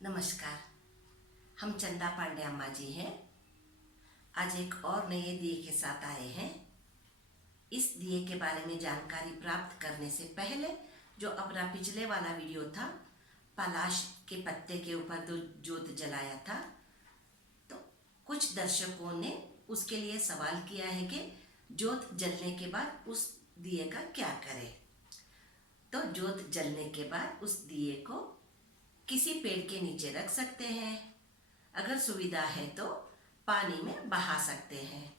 नमस्कार। हम चंदा पांडे अम्मा जी हैं। आज एक और नए दिए के साथ आए हैं। इस दिए के बारे में जानकारी प्राप्त करने से पहले जो अपना पिछले वाला वीडियो था, पलाश के पत्ते के ऊपर दो जोत जलाया था, तो कुछ दर्शकों ने उसके लिए सवाल किया है कि जोत जलने के बाद उस दिए का क्या करें। तो जोत जलने के बाद उस दिए को किसी पेड़ के नीचे रख सकते हैं, अगर सुविधा है तो पानी में बहा सकते हैं।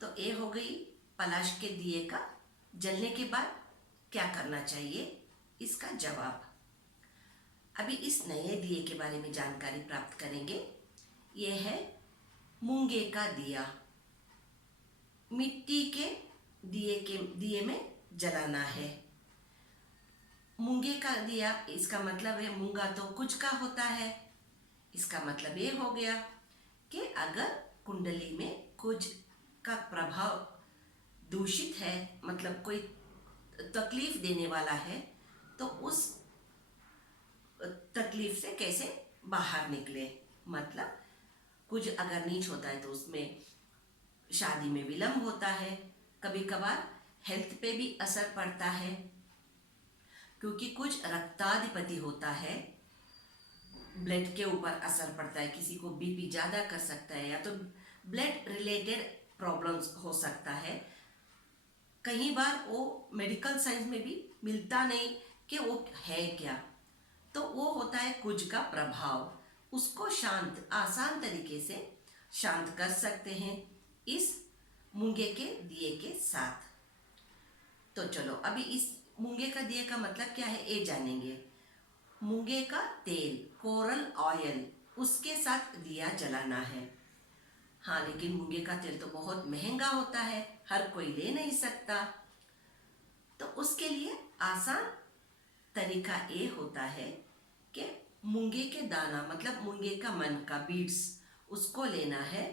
तो ये हो गई पलाश के दिए का जलने के बाद क्या करना चाहिए, इसका जवाब। अभी इस नए दिए के बारे में जानकारी प्राप्त करेंगे। ये है मूंगे का दिया। मिट्टी के दिए में जलाना है। मूंगे का दिया, इसका मतलब है मूंगा तो कुछ का होता है। इसका मतलब ये हो गया कि अगर कुंडली में कुछ का प्रभाव दूषित है, मतलब कोई तकलीफ देने वाला है, तो उस तकलीफ से कैसे बाहर निकले। मतलब कुछ अगर नीच होता है तो उसमें शादी में विलंब होता है, कभी कभार हेल्थ पे भी असर पड़ता है, क्योंकि कुछ रक्ताधिपति होता है, ब्लड के ऊपर असर पड़ता है। किसी को बीपी ज़्यादा कर सकता है, या तो ब्लड रिलेटेड प्रॉब्लम्स हो सकता है। कई बार वो मेडिकल साइंस में भी मिलता नहीं कि वो है क्या, तो वो होता है कुछ का प्रभाव। उसको शांत आसान तरीके से शांत कर सकते हैं इस मूंगे के दिए के साथ। तो चलो अभी इस मूंगे का दिए का मतलब क्या है ये जानेंगे। मूंगे का तेल, कोरल ऑयल, उसके साथ दिया जलाना है। हाँ, लेकिन मूंगे का तेल तो बहुत महंगा होता है, हर कोई ले नहीं सकता। तो उसके लिए आसान तरीका ये होता है कि मूंगे के दाना, मतलब मूंगे का मन का बीड्स, उसको लेना है।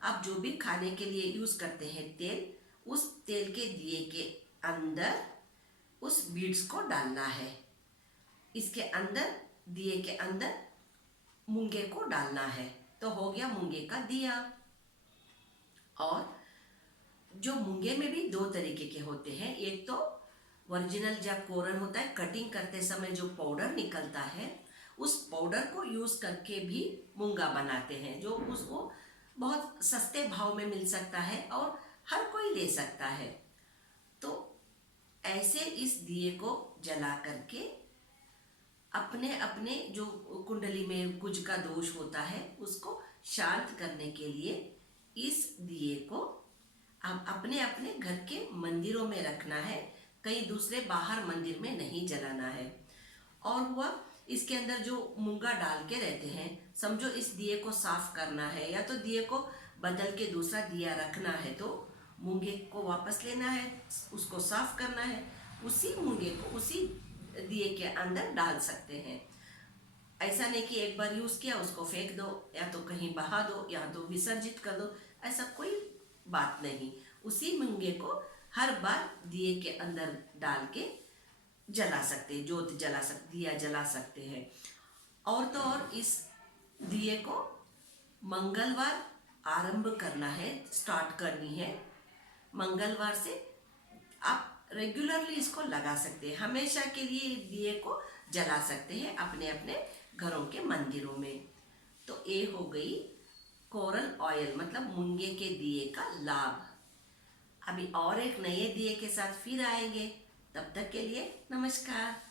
आप जो भी खाने के लिए यूज़ करते हैं तेल, उस तेल के दिए के अंदर उस बीड्स को डालना है। इसके अंदर, दिए के अंदर मूंगे को डालना है। तो हो गया मूंगे का दिया। और जो मूंगे में भी दो तरीके के होते हैं। एक तो ओरिजिनल जब कोरल होता है, कटिंग करते समय जो पाउडर निकलता है, उस पाउडर को यूज़ करके भी मूंगा बनाते हैं, जो उसको बहुत सस्ते भाव में मिल सकता है और हर कोई ले सकता है। तो ऐसे इस दिए को जला करके अपने अपने जो कुंडली में कुछ का दोष होता है उसको शांत करने के लिए इस दिए को आप अपने अपने घर के मंदिरों में रखना है, कहीं दूसरे बाहर मंदिर में नहीं जलाना है। और हुआ इसके अंदर जो मूंगा डाल के रहते हैं, समझो इस दिए को साफ करना है या तो दिए को बदल के दूसरा दिया रखना है, तो मूंगे को वापस लेना है, उसको साफ करना है, उसी मूंगे को उसी दिए के अंदर डाल सकते हैं। ऐसा नहीं कि एक बार यूज़ किया उसको फेंक दो, या तो कहीं बहा दो, या तो विसर्जित कर दो, ऐसा कोई बात नहीं। उसी मूंगे को हर बार दिए के अंदर डाल के जला सकते हैं, जोत जला सकते, दिया जला सकते हैं। और तो और इस दिए को मंगलवार आरंभ करना है, स्टार्ट करनी है। मंगलवार से आप रेगुलरली इसको लगा सकते हैं, हमेशा के लिए दिए को जला सकते हैं अपने अपने घरों के मंदिरों में। तो ये हो गई कोरल ऑयल, मतलब मूंगे के दिए का लाभ। अभी और एक नए दिए के साथ फिर आएंगे, तब तक के लिए नमस्कार।